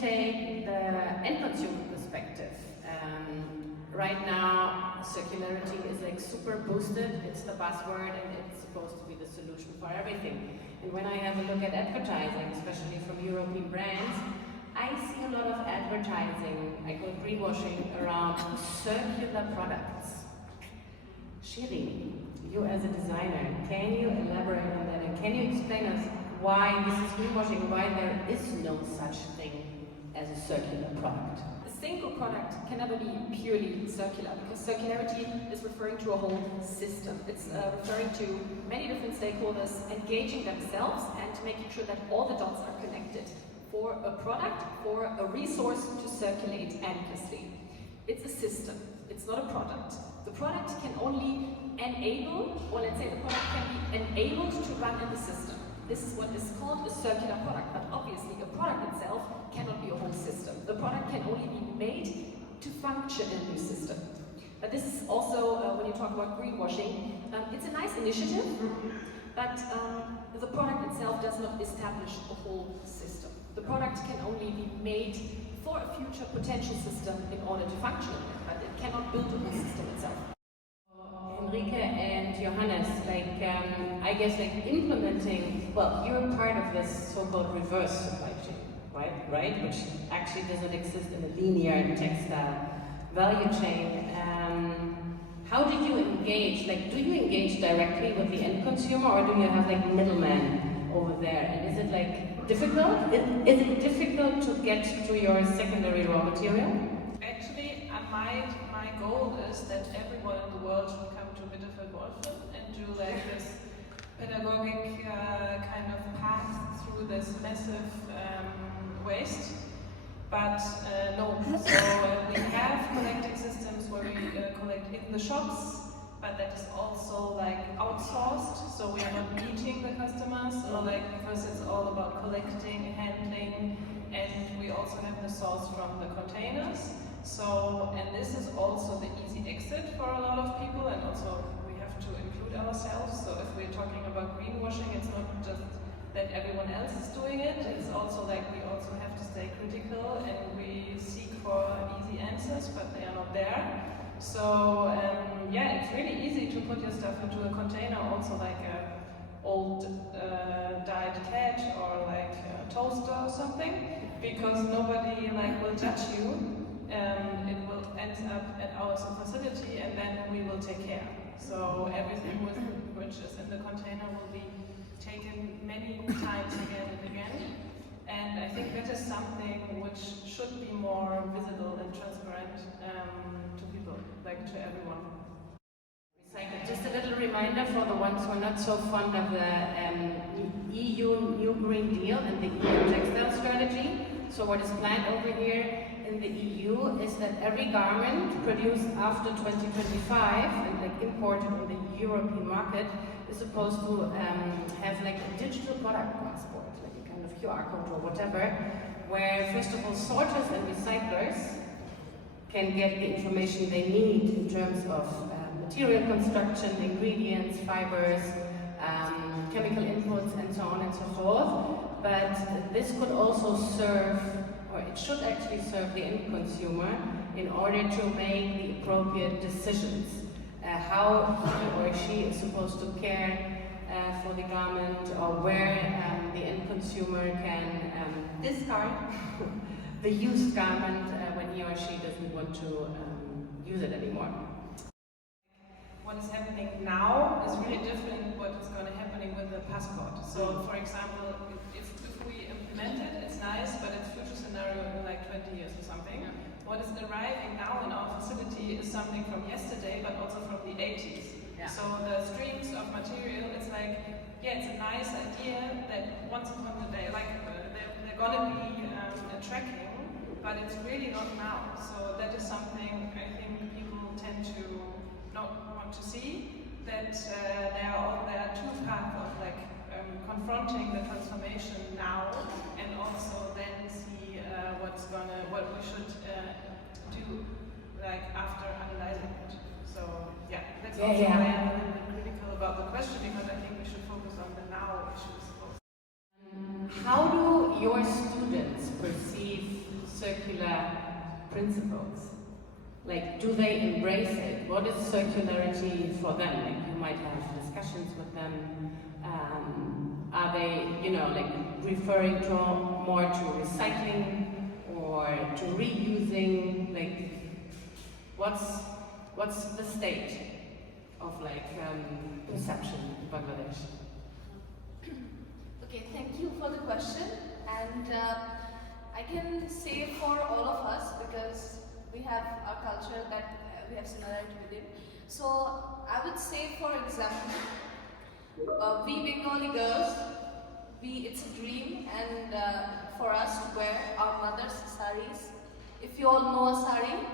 take the end consumer perspective, right now circularity is like super boosted, it's the buzzword and it's supposed to be the solution for everything. And when I have a look at advertising, especially from European brands, I see a lot of advertising, I call it greenwashing, around circular products. Shirin, you as a designer, can you elaborate on that and can you explain us why this is greenwashing, why there is no such thing as a circular product? A single product can never be purely circular because circularity is referring to a whole system. It's referring to many different stakeholders engaging themselves and making sure that all the dots are connected for a product, for a resource to circulate endlessly. It's a system, it's not a product. The product can only enable, or let's say the product can be enabled to run in the system. This is what is called a circular product, but obviously a product itself cannot be a whole system. The product can only be made to function in a new system. But this is also, when you talk about greenwashing, it's a nice initiative, but the product itself does not establish a whole system. The product can only be made for a future potential system in order to function in it, but it cannot build a whole system itself. Henrike and Johannes, I guess implementing, well, you're part of this so-called reverse supply chain, right? Which actually doesn't exist in a linear textile value chain. How do you engage? Do you engage directly with the end consumer, or do you have middlemen over there? And is it difficult? Is it difficult to get to your secondary raw material? Actually, my goal is that everyone in the world should come to Bitterfeld-Wolfen and do this pedagogic kind of path through this massive waste. But no, so we have collecting systems where we collect in the shops, but that is also outsourced, so we are not meeting the customers, or because it's all about collecting, handling, and we also have the source from the containers. So, and this is also the easy exit for a lot of people, and also we have to include ourselves. So if we're talking about greenwashing, it's not just that everyone else is doing it, it's also we also have to stay critical and we seek for easy answers, but they are not there. So yeah, it's really easy to put your stuff into a container, also a old dyed cat or a toaster or something, because nobody will judge you. It will end up at our facility and then we will take care. So everything which is in the container will be taken many times again and again. And I think that is something which should be more visible and transparent to people, to everyone. Just a little reminder for the ones who are not so fond of the EU New Green Deal and the EU Textile Strategy. So what is planned over here in the EU is that every garment produced after 2025 and imported in the European market is supposed to have a digital product passport, a kind of QR code or whatever, where first of all sorters and recyclers can get the information they need in terms of material construction, ingredients, fibers, chemical inputs, and so on and so forth. But this could also serve, or it should actually serve the end consumer in order to make the appropriate decisions. How he or she is supposed to care for the garment, or where the end consumer can discard the used garment when he or she doesn't want to use it anymore. What is happening now is really different what is going to happening with the passport. So, for example, if we implement it, it's nice, but it's future scenario in 20 years or something. What is arriving now in our facility is something from yesterday, but also from the 80s. Yeah. So the streams of material, it's yeah, it's a nice idea that once upon a day, they're gonna be a tracking, but it's really not now. So that is something I think people tend to not want to see, that there are two paths of confronting the transformation now, and also then see what we should do after analyzing it. So yeah, that's also why I'm a little bit critical about the question, because I think we should focus on the now issues. How do your students perceive circular principles? Like, do they embrace it? What is circularity for them? Like, you might have discussions with them. Are they, you know, like referring to more to recycling or to reusing? Like, what's the state of like perception in Bangladesh? Okay, thank you for the question. And I can say for all of us, because we have our culture that we have similarity within. So I would say, for example, we Bengali girls, it's a dream, and for us to wear our mother's saris. If you all know a sari,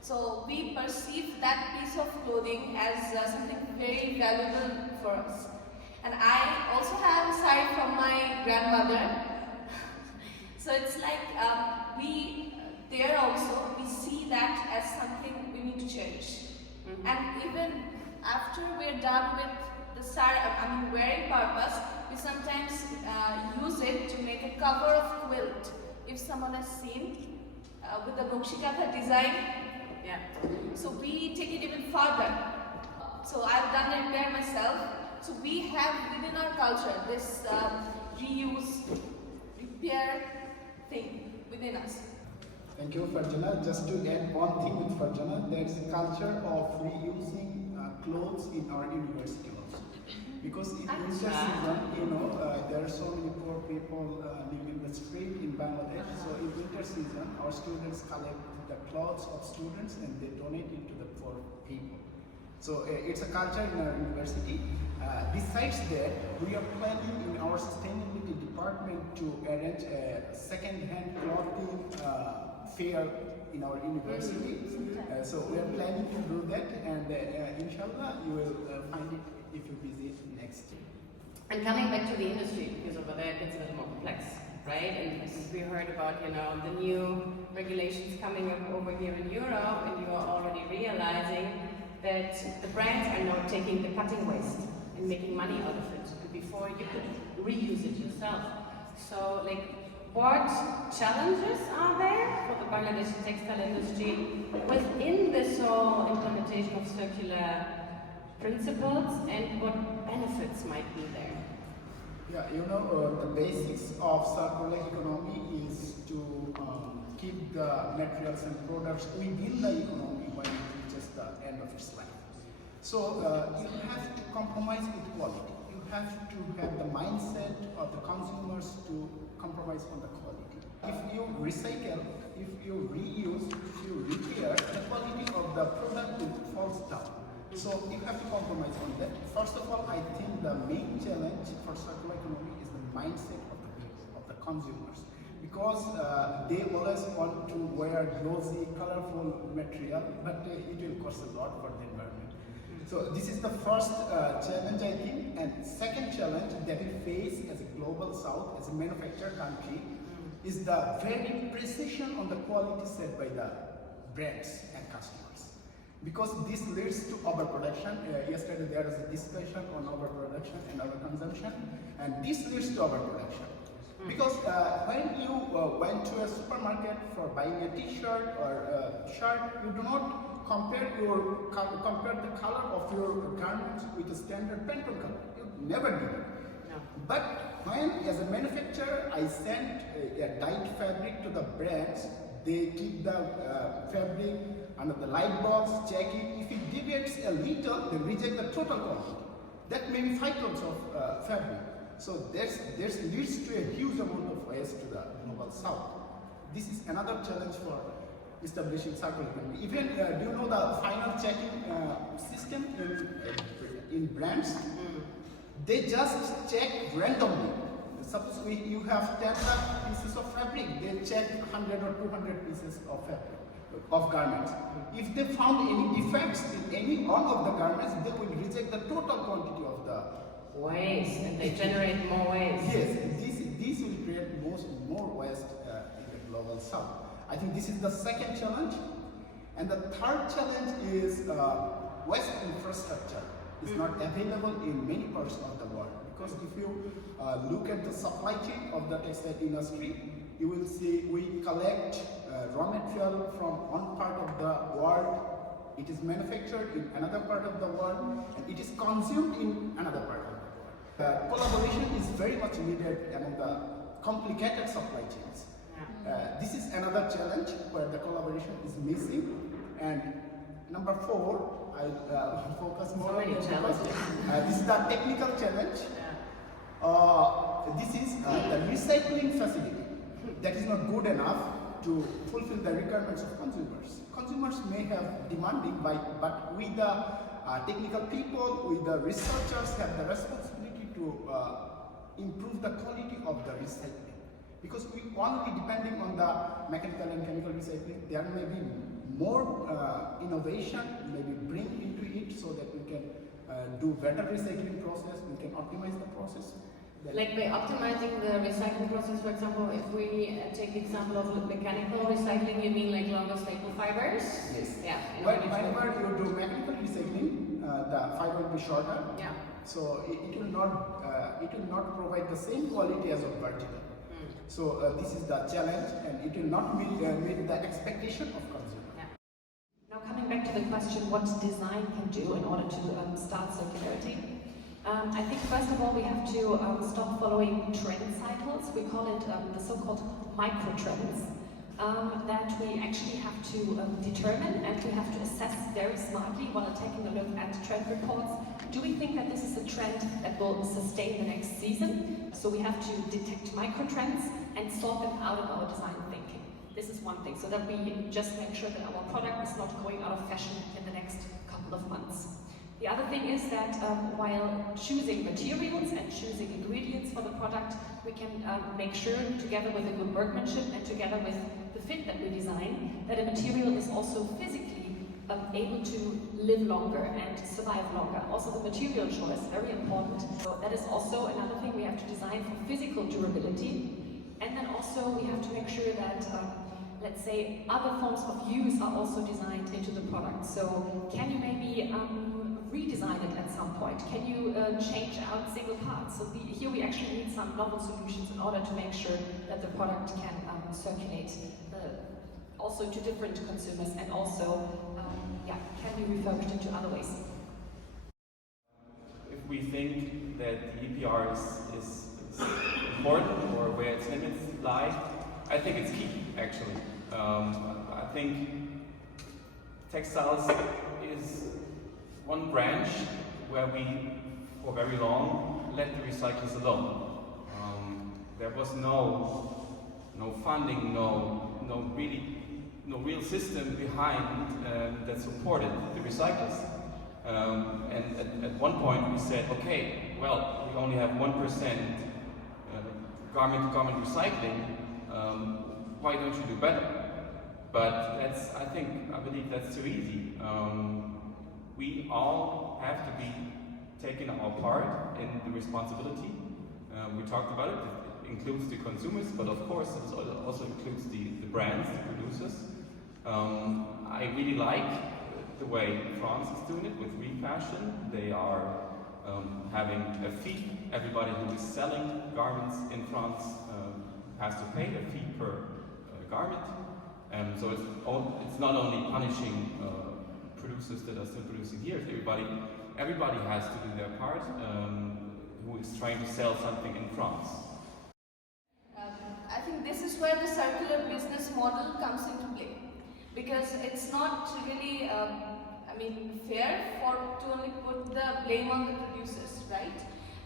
so we perceive that piece of clothing as something very valuable for us. And I also have a sari from my grandmother. So it's like there also we see that as something we need to cherish. And even after we're done with the sari, wearing purpose, we sometimes use it to make a cover of quilt. If someone has seen with the Bokshikatha design, yeah. So we take it even further. So I've done it there myself. So we have within our culture this reuse, repair thing within us. Thank you, Farzana. Just to add one thing with Farzana, there is a culture of reusing clothes in our university also. Because in winter season, there are so many poor people living in the street in Bangladesh. So in winter season, our students collect the clothes of students and they donate it to the poor people. So it's a culture in our university. Besides that, we are planning in our sustainability department to arrange a second-hand clothing fair in our university. So we are planning to do that, and inshallah you will find it if you visit next year. And coming back to the industry, because over there it's a little more complex, right? And we heard about, the new regulations coming up over here in Europe, and you are already realizing that the brands are now taking the cutting waste and making money out of it. And before you could reuse it yourself. So, what challenges are there for the Bangladeshi textile industry within this whole implementation of circular principles, and what benefits might be there? Yeah, the basics of circular economy is to keep the materials and products within the economy when it reaches the end of its life. So you have to compromise with quality. You have to have the mindset of the consumers to compromise on the quality. If you recycle, if you reuse, if you repair, the quality of the product will falls down. So you have to compromise on that. First of all, I think the main challenge for circular economy is the mindset of the people, of the consumers. Because they always want to wear glossy, colorful material, but it will cost a lot for the environment. So this is the first challenge, I think. And second challenge that we face as a global south, as a manufacturer country, is the very precision on the quality set by the brands and customers. Because this leads to overproduction. Yesterday there was a discussion on overproduction and overconsumption, and this leads to overproduction. Because when you went to a supermarket for buying a t-shirt or a shirt, you do not compare the color of your garments with a standard Pantone color. You never do it. No. But when, as a manufacturer, I send a dyed fabric to the brands, they keep the fabric under the light box, check it. If it deviates a little, they reject the total quantity. That may be 5 tons of fabric. So this leads to a huge amount of waste to the global south. This is another challenge for establishing circular economy. Even do you know the final checking system in brands? They just check randomly. Suppose you have 10 pieces of fabric, they check 100 or 200 pieces of fabric, of garments. If they found any defects in any one of the garments, they will reject the total quantity of the waste, and they generate more waste. Yes, this will create more waste in the global south. I think this is the second challenge. And the third challenge is waste infrastructure is not available in many parts of the world. Because if you look at the supply chain of the textile industry, you will see we collect raw material from one part of the world, it is manufactured in another part of the world, and it is consumed in another part of the world. Collaboration is very much needed among the complicated supply chains. This is another challenge where the collaboration is missing. And number 4, I focus more on this is the technical challenge. This is the recycling facility that is not good enough to fulfill the requirements of consumers. Consumers may have demanding, but we the technical people, we the researchers have the responsibility to improve the quality of the recycling. Because we only depending on the mechanical and chemical recycling, there may be more innovation maybe bring into it so that we can do better recycling process, we can optimize the process. Like by optimizing the recycling process, for example, if we take the example of mechanical recycling, you mean like longer staple fibers? Yes. Yeah. Whenever you do mechanical recycling, the fiber will be shorter. Yeah. So it will not provide the same quality as a vertical. So this is the challenge, and it will not meet the expectation of consumer. Yeah. Now coming back to the question, what design can do in order to start circularity? I think first of all we have to stop following trend cycles. We call it the so-called micro-trends that we actually have to determine, and we have to assess very smartly while taking a look at trend reports. Do we think that this is a trend that will sustain the next season? So we have to detect micro-trends and sort them out of our design thinking. This is one thing, so that we just make sure that our product is not going out of fashion in the next couple of months. The other thing is that while choosing materials and choosing ingredients for the product, we can make sure, together with a good workmanship and together with the fit that we design, that a material is also physically able to live longer and survive longer. Also the material choice, very important. So that is also another thing we have to design for physical durability. And then also we have to make sure that let's say other forms of use are also designed into the product. So can you maybe redesign it at some point? Can you change out single parts? So here we actually need some novel solutions in order to make sure that the product can circulate also to different consumers, and also can be refurbished into other ways. If we think that the EPR is important or where its limits lie, I think it's key actually. I think textiles is one branch where we, for very long, let the recyclers alone. There was no funding, no real system behind that supported the recyclers. And at one point we said, okay, well, we only have 1% garment-to-garment recycling. Why don't you do better? But I believe that's too easy. We all have to be taking our part in the responsibility. We talked about it. It includes the consumers, but of course it also includes the brands, the producers. I really like the way France is doing it with refashion. They are having a fee. Everybody who is selling garments in France has to pay a fee per garment. So it's not only punishing producers that are still producing here. Everybody has to do their part who is trying to sell something in France. I think this is where the circular business model comes into play, because it's not really fair to only put the blame on the producers, right?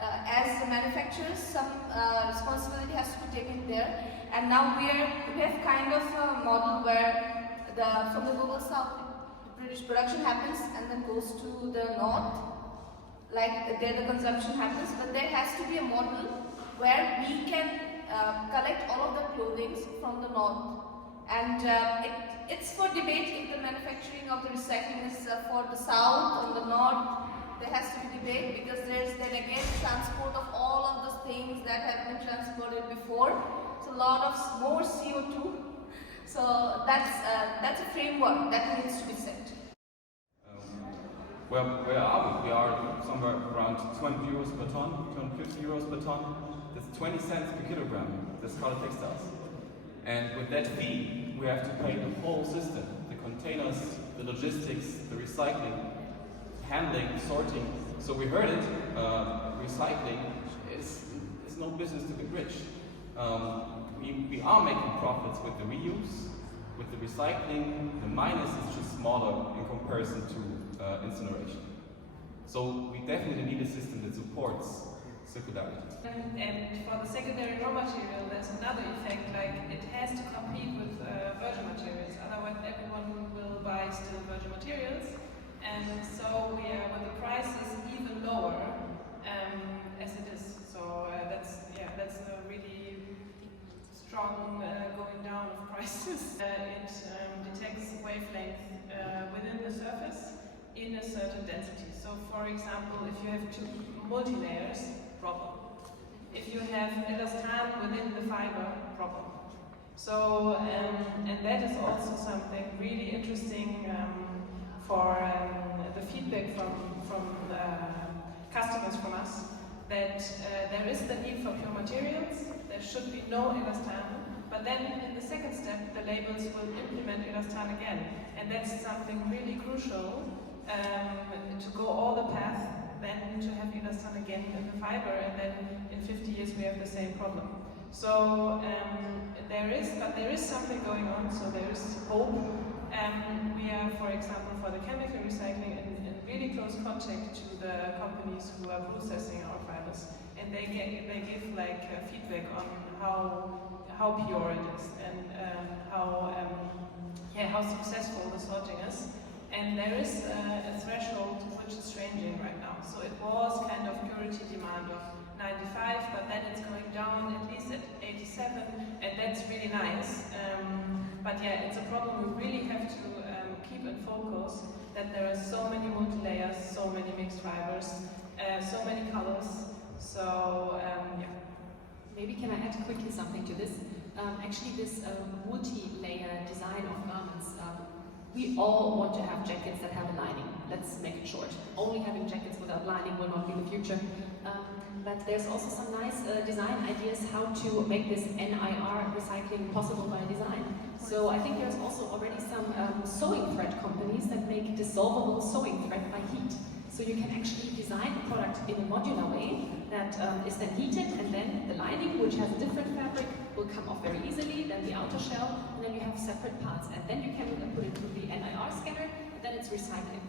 As the manufacturers, some responsibility has to be taken there, and now we have kind of a model where from the global south, the British production happens and then goes to the north, like there the consumption happens, but there has to be a model where we can collect all of the clothing from the north, and it's for debate if the manufacturing of the recycling is for the south or the north. There has to be debate, because there's then again transport of all of those things that have been transported before. So a lot of more CO2. So that's a framework that needs to be set. Where are we? We are somewhere around 200 euros per ton, 250 euros per ton. That's 20 cents per kilogram. That's called textiles. And with that fee, we have to pay the whole system, the containers, the logistics, the recycling, handling, sorting. So we heard it, recycling is no business to be rich. We are making profits with the reuse, with the recycling. The minus is just smaller in comparison to incineration. So we definitely need a system that supports circularity. And for the secondary raw material, there's another effect, like it has to compete with virgin materials, otherwise everyone will buy still virgin materials. And so we are with the prices even lower as it is. So that's a really strong going down of prices. It detects wavelength within the surface in a certain density. So for example, if you have two multi-layers, problem. If you have elastan within the fiber, problem. So, and that is also something really interesting for the feedback from the customers from us, that there is the need for pure materials, there should be no elastan, but then in the second step the labels will implement elastan again, and that's something really crucial to go all the path, then to have elastan again in the fiber, and then in 50 years we have the same problem. So there is something going on, so there is hope. We are, for example, for the chemical recycling in really close contact to the companies who are processing our fibers, and they give like feedback on how pure it is and how successful the sorting is. And there is a threshold which is changing right now. So it was kind of purity demand of 95, but then it's going down at least at 87, and that's really nice. But yeah, it's a problem we really have to keep in focus, that there are so many multi-layers, so many mixed fibers, so many colors. So yeah. Maybe can I add quickly something to this? Actually, this multi-layer design of garments, we all want to have jackets that have a lining. Let's make it short. Only having jackets without lining will not be the future. But there's also some nice design ideas how to make this NIR recycling possible by design. So I think there's also already some sewing thread companies that make dissolvable sewing thread by heat. So you can actually design a product in a modular way that is then heated, and then the lining, which has a different fabric, will come off very easily, then the outer shell, and then you have separate parts. And then you can put it through the NIR scanner, and then it's recycling.